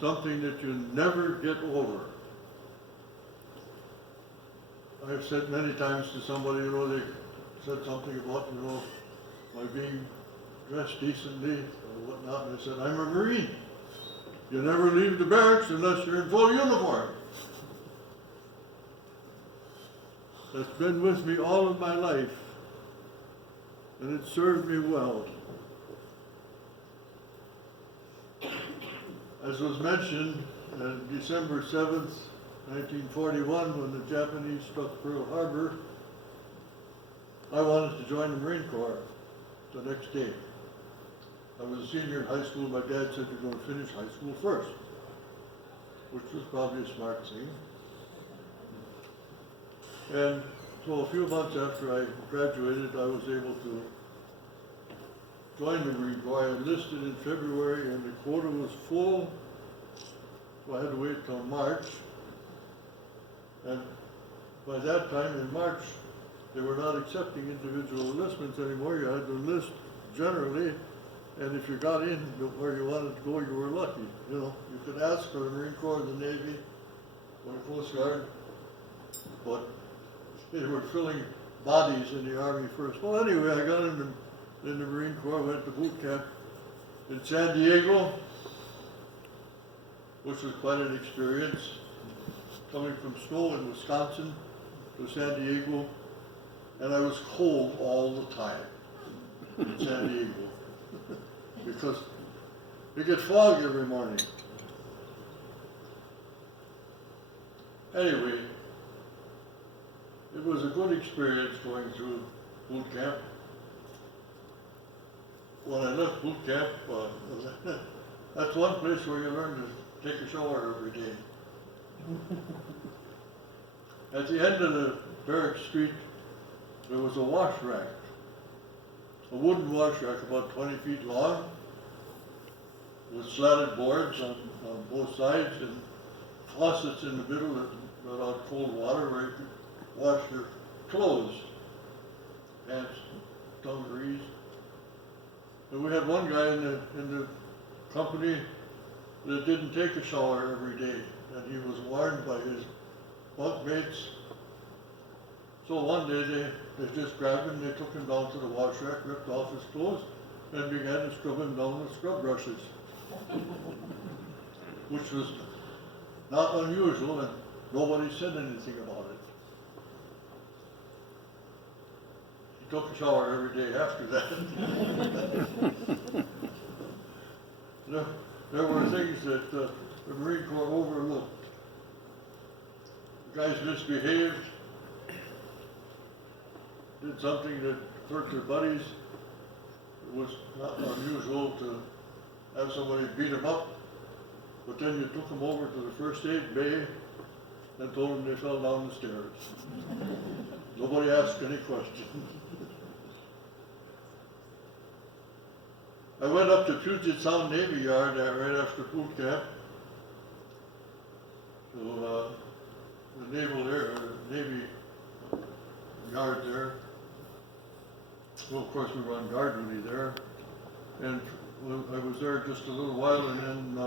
something that you never get over. I've said many times to somebody, they said something about, my being dressed decently or whatnot, and I said, I'm a Marine. You never leave the barracks unless you're in full uniform. That's been with me all of my life, and it served me well. As was mentioned, on December 7th, 1941, when the Japanese struck Pearl Harbor, I wanted to join the Marine Corps the next day. I was a senior in high school. My dad said, you're going to finish high school first, which was probably a smart thing. And so a few months after I graduated, I was able to join the Marine Corps. I enlisted in February, and the quota was full, so I had to wait till March. And by that time, in March, they were not accepting individual enlistments anymore. You had to enlist generally, and if you got in where you wanted to go, you were lucky. You could ask for the Marine Corps, the Navy, or the Coast Guard, but they were filling bodies in the Army first. Well, anyway, I got in the Marine Corps, went to boot camp in San Diego, which was quite an experience. Coming from snow in Wisconsin to San Diego, and I was cold all the time in San Diego because you get fog every morning. Anyway, it was a good experience going through boot camp. When I left boot camp, that's one place where you learn to take a shower every day. At the end of the barrack street, there was a wash rack, a wooden wash rack about 20 feet long, with slatted boards on both sides and faucets in the middle that let out cold water where you could wash your clothes, pants, dungarees. And we had one guy in the company that didn't take a shower every day, and he was warned by his bunkmates. So one day they just grabbed him, they took him down to the wash rack, ripped off his clothes, and began to scrub him down with scrub brushes, which was not unusual, and nobody said anything about it. He took a shower every day after that. There were things that the Marine Corps overlooked. The guys misbehaved, did something that hurt their buddies. It was not unusual to have somebody beat them up, but then you took them over to the first aid bay and told them they fell down the stairs. Nobody asked any questions. I went up to Puget Sound Navy Yard right after boot camp. So the Navy Yard there. Well, of course, we were on guard duty there. And I was there just a little while, and then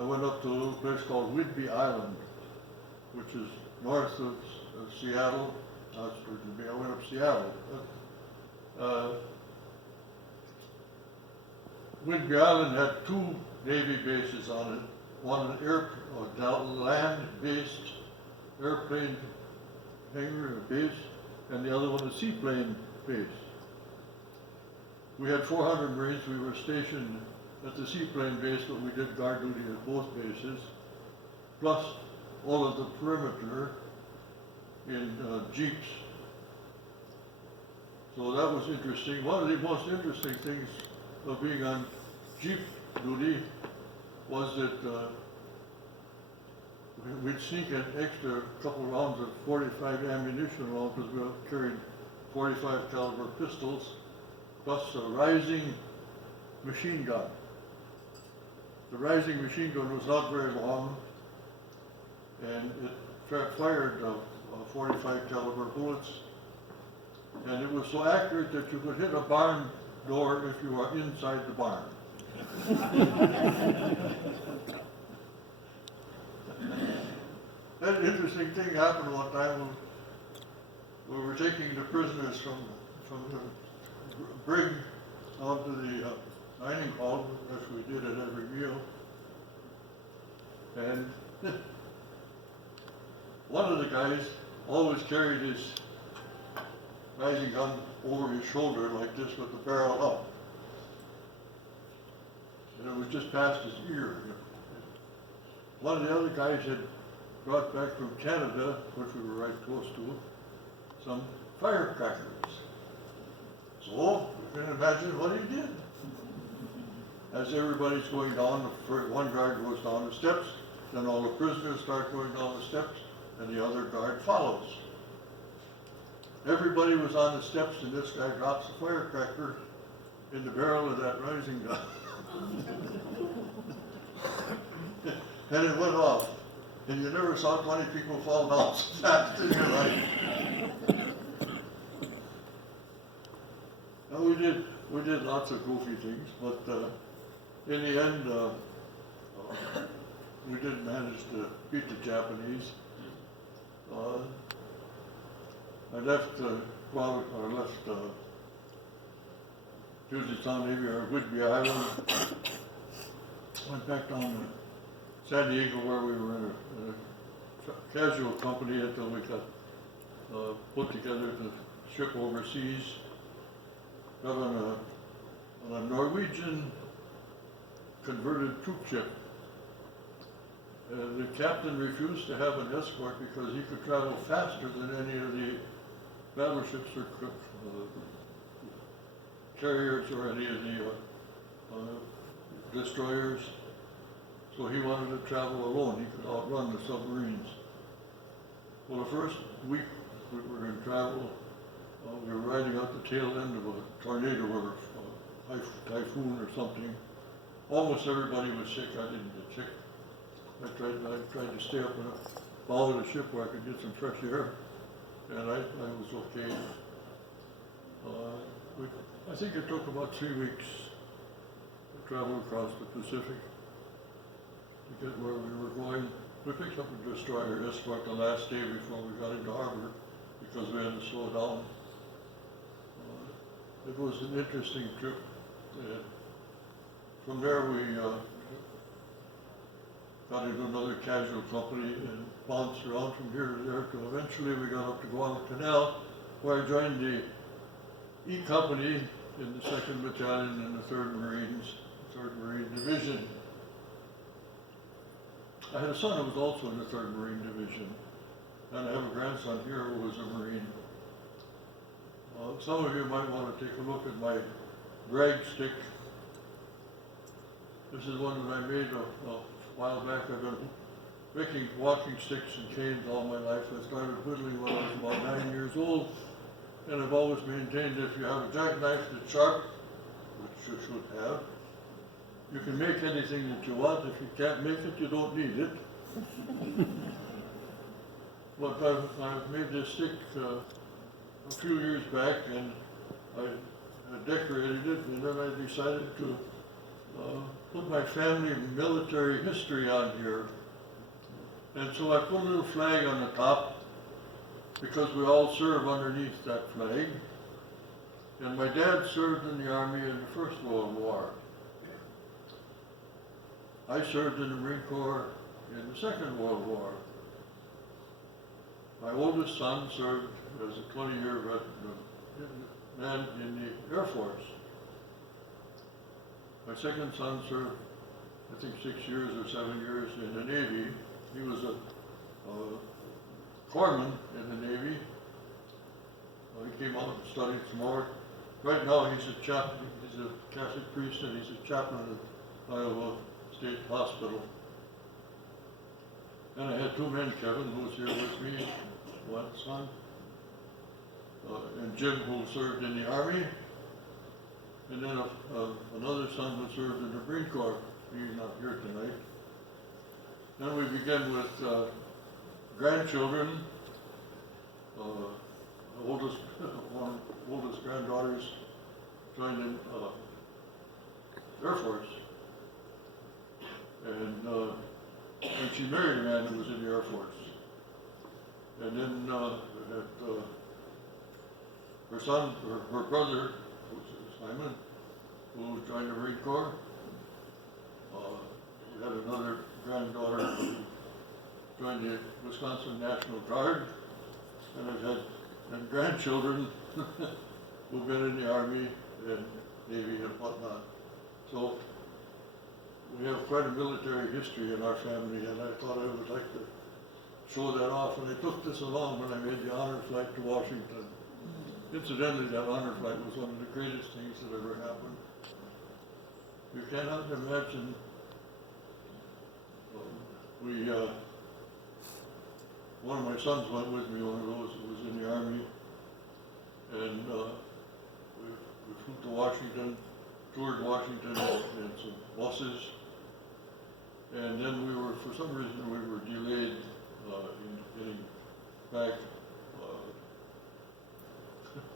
I went up to a little place called Whidbey Island, which is north of Seattle. I went up Seattle. Whidbey Island had two Navy bases on it. One an land-based airplane hangar or base, and the other one a seaplane base. We had 400 Marines. We were stationed at the seaplane base, but we did guard duty at both bases, plus all of the perimeter in jeeps. So that was interesting. One of the most interesting things of being on jeep duty was that we'd sneak an extra couple rounds of 45 ammunition around because we carried 45 caliber pistols, plus a rising machine gun. The rising machine gun was not very long, and it fired 45 caliber bullets, and it was so accurate that you could hit a barn door if you were inside the barn. An interesting thing happened one time when we were taking the prisoners from the brig onto the dining hall, as we did at every meal. And one of the guys always carried his rising gun over his shoulder like this with the barrel up. And it was just past his ear. One of the other guys had brought back from Canada, which we were right close to, some firecrackers. So you can imagine what he did. As everybody's going down, one guard goes down the steps, then all the prisoners start going down the steps, and the other guard follows. Everybody was on the steps, and this guy drops the firecracker in the barrel of that rising gun. And it went off. And you never saw 20 people fall down so fast in your life. And we did lots of goofy things, but in the end, we did manage to beat the Japanese. I left Puget Sound Navy, or WWII Island, went back down to San Diego, where we were in a casual company until we got put together to ship overseas. Got on a Norwegian converted troop ship. The captain refused to have an escort because he could travel faster than any of the battleships or carriers or any of the destroyers. So he wanted to travel alone. He could outrun the submarines. Well, the first week we were in travel, we were riding out the tail end of a tornado or a typhoon or something. Almost everybody was sick. I didn't get sick. I tried to stay up in the bow of the ship where I could get some fresh air, and I was okay. I think it took about 3 weeks to travel across the Pacific to get where we were going. We picked up a destroyer escort the last day before we got into harbor because we had to slow down. It was an interesting trip. From there we got into another casual company and bounced around from here to there till eventually we got up to Guadalcanal, where I joined the E Company in the 2nd Battalion in the 3rd Marine Division. I had a son who was also in the 3rd Marine Division, and I have a grandson here who was a Marine. Some of you might want to take a look at my drag stick. This is one that I made a while back. I've been making walking sticks and canes all my life. I started whittling when I was about 9 years old, and I've always maintained that if you have a jackknife that's sharp, which you should have, you can make anything that you want. If you can't make it, you don't need it. But I've made this stick a few years back, and I decorated it, and then I decided to put my family military history on here. And so I put a little flag on the top because we all serve underneath that flag. And my dad served in the Army in the First World War. I served in the Marine Corps in the Second World War. My oldest son served as a 20-year man in the Air Force. My second son served, I think, 6 years or 7 years in the Navy. He was a corpsman in the Navy. He came out and studied some more. Right now he's a chaplain. He's a Catholic priest, and he's a chaplain at Iowa State Hospital. And I had two men, Kevin, who was here with me, one son, and Jim, who served in the Army, and then another son who served in the Marine Corps. He's not here tonight. Then we begin with grandchildren. Oldest granddaughters joined in Air Force. And she married a man who was in the Air Force. And then her son, her brother, Simon, who joined the Marine Corps, we had another granddaughter who joined the Wisconsin National Guard, and I've had grandchildren who've been in the Army and Navy and whatnot. So we have quite a military history in our family, and I thought I would like to show that off. And I took this along when I made the honor flight to Washington. Incidentally, that honor flight was one of the greatest things that ever happened. You cannot imagine. One of my sons went with me, one of those who was in the Army, and we flew to Washington, toured Washington in some buses, and then for some reason, we were delayed in getting back.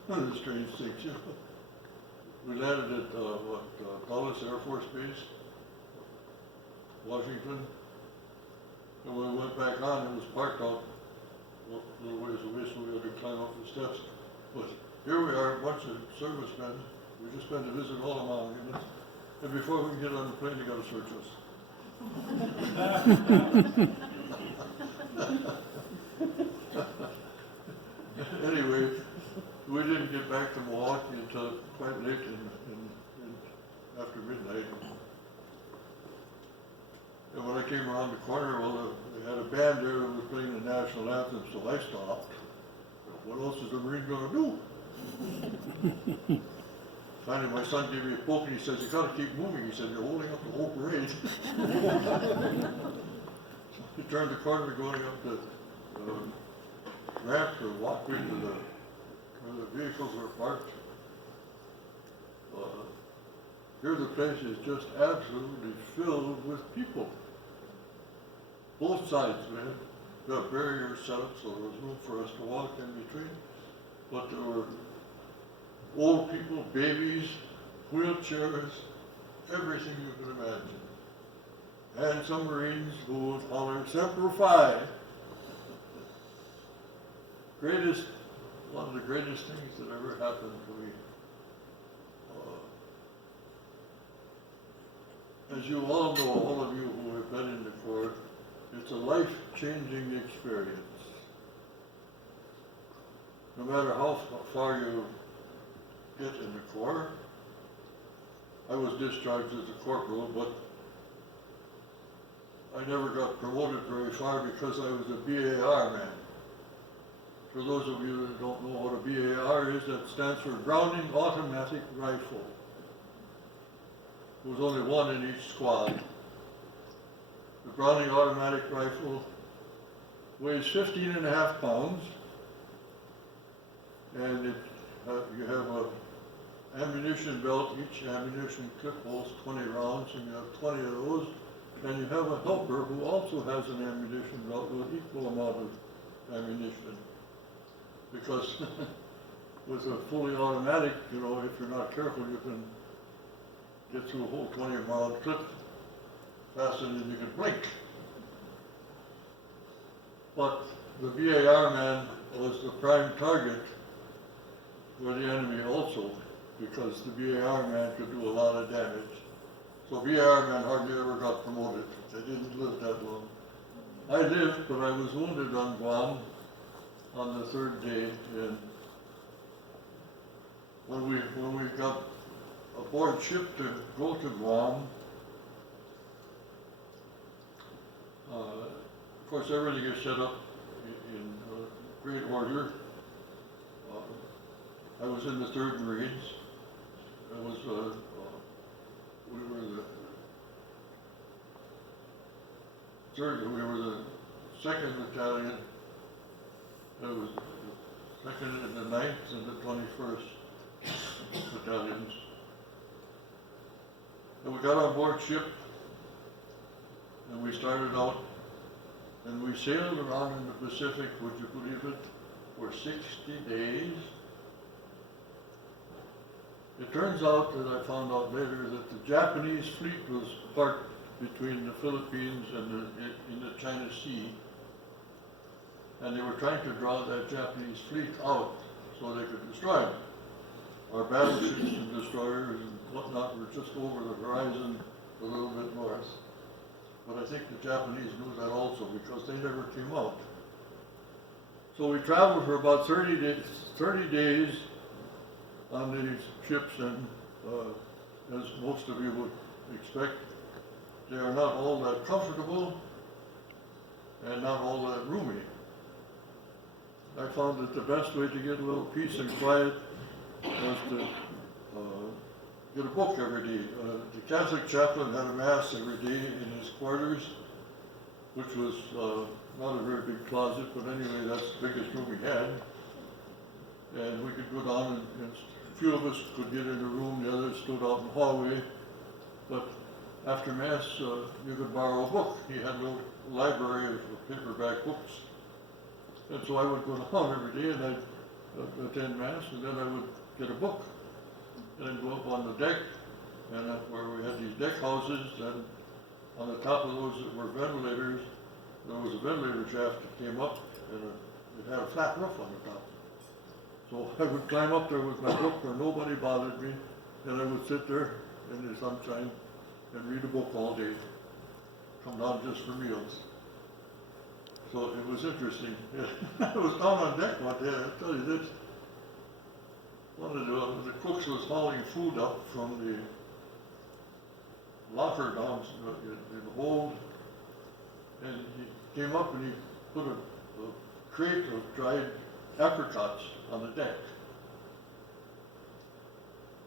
One of the strange things, you know. We landed at Dulles Air Force Base, Washington, and when we went back on, it was parked out a little ways away, so we had to climb up the steps. But here we are, a bunch of servicemen. We just went to visit all of our units, and before we can get on the plane, they got to search us. Anyway, we didn't get back to Milwaukee until quite late after midnight. And when I came around the corner, well, they had a band there that was playing the national anthem, so I stopped. What else is a Marine going to do? Finally, my son gave me a poke and he says, "You got to keep moving." He said, "You're holding up the whole parade." He turned the corner going up the ramp or walkway to where the vehicles were parked. Here the place is just absolutely filled with people. Both sides, man. The barriers set up so there was room for us to walk in between. But there were old people, babies, wheelchairs, everything you could imagine. And some Marines who would holler, "Semper Fi." One of the greatest things that ever happened to me. As you all know, all of you who have been in the Corps, it's a life-changing experience. No matter how far you get in the Corps, I was discharged as a corporal, but I never got promoted very far because I was a BAR man. For those of you that don't know what a BAR is, that stands for Browning Automatic Rifle. There was only one in each squad. The Browning Automatic Rifle weighs 15.5 pounds, and you have a ammunition belt. Each ammunition clip holds 20 rounds, and you have 20 of those. And you have a helper who also has an ammunition belt with equal amount of ammunition. Because with a fully automatic, you know, if you're not careful, you can get through a whole 20-round clip faster than you can blink. But the BAR man was the prime target for the enemy also, because the BAR man could do a lot of damage. So BAR man hardly ever got promoted. They didn't live that long. I lived, but I was wounded on Guam on the third day, and when we got aboard ship to go to Guam, of course everything is set up in great order. I was in the 3rd Marines. I was we were the 2nd Battalion. It was the 2nd and the 9th and the 21st Battalions. And we got on board ship, and we started out, and we sailed around in the Pacific, would you believe it, for 60 days. It turns out that I found out later that the Japanese fleet was parked between the Philippines and in the China Sea. and they were trying to draw that Japanese fleet out so they could destroy it. Our battleships and destroyers and whatnot were just over the horizon a little bit north. But I think the Japanese knew that also because they never came out. So we traveled for about 30 days on these ships, and as most of you would expect, they are not all that comfortable and not all that roomy. I found that the best way to get a little peace and quiet was to get a book every day. The Catholic chaplain had a mass every day in his quarters, which was not a very big closet, but anyway, that's the biggest room we had. And we could go down, and a few of us could get in a room, the others stood out in the hallway. But after mass, you could borrow a book. He had a little library of paperback books. And so I would go down every day and I'd attend mass, and then I would get a book. And then go up on the deck, and where we had these deck houses, and on the top of those that were ventilators, there was a ventilator shaft that came up, and it had a flat roof on the top. So I would climb up there with my book where nobody bothered me, and I would sit there in the sunshine and read a book all day, come down just for meals. So it was interesting. I was down on deck one day, I'll tell you this. One of the cooks was hauling food up from the locker down in the hold, and he came up and he put a crate of dried apricots on the deck.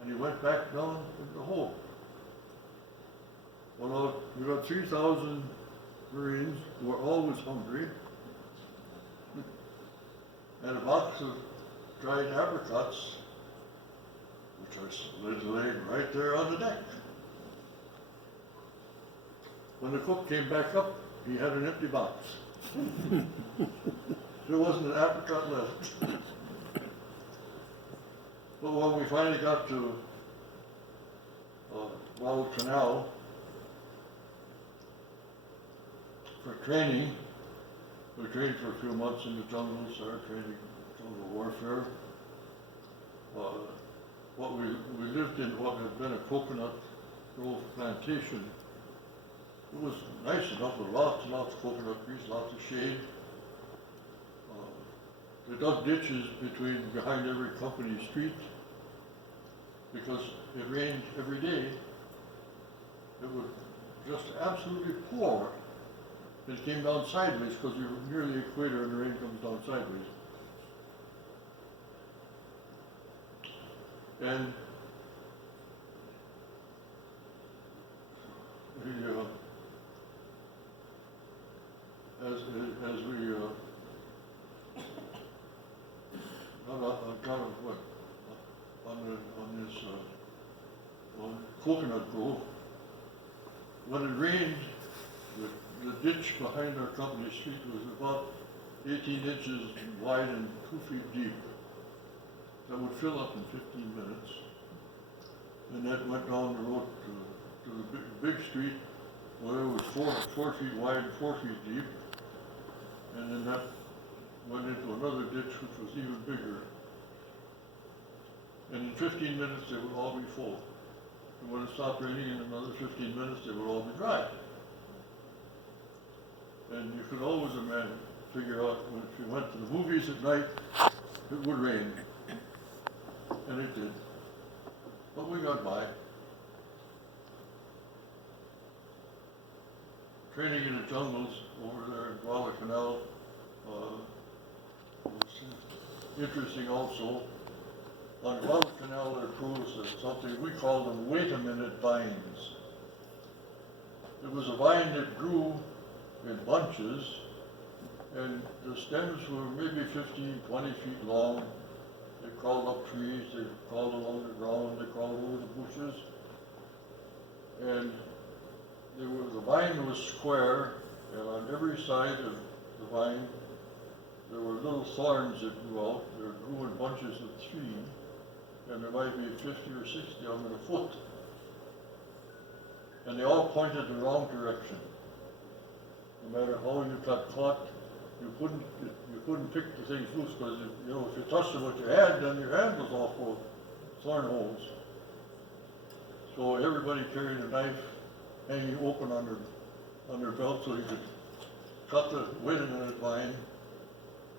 And he went back down in the hold. Well, we got 3,000 Marines who were always hungry, and a box of dried apricots, which are laid right there on the deck. When the cook came back up, he had an empty box. There wasn't an apricot left. But when we finally got to Guadalcanal for training, we trained for a few months in the jungle, started training jungle warfare. We lived in what had been a coconut grove plantation. It was nice enough with lots and lots of coconut trees, lots of shade. They dug ditches behind every company street because it rained every day. It would just absolutely pour. It came down sideways because you're near the equator and the rain comes down sideways. And as we on Coconut Grove, when it rained, the ditch behind our company street was about 18 inches wide and 2 feet deep. That would fill up in 15 minutes. And that went down the road to the big street where it was 4 feet wide and 4 feet deep. And then that went into another ditch which was even bigger. And in 15 minutes they would all be full. And when it stopped raining in another 15 minutes they would all be dry. And you could always figure out when if you went to the movies at night, it would rain. And it did. But we got by. Training in the jungles over there in Guadalcanal was interesting also. On Guadalcanal there grows something we call them wait-a-minute vines. It was a vine that grew in bunches, and the stems were maybe 15, 20 feet long. They crawled up trees, they crawled along the ground, they crawled over the bushes. And the vine was square, and on every side of the vine there were little thorns that grew out. They grew in bunches of 3, and there might be 50 or 60 of them in a foot. And they all pointed the wrong direction. No matter how you got caught, you couldn't pick the things loose, because, you know, if you touched them with your hand, then your hand was all full of thorn holes. So everybody carried a knife hanging open on their belt so you could cut the weight in the vine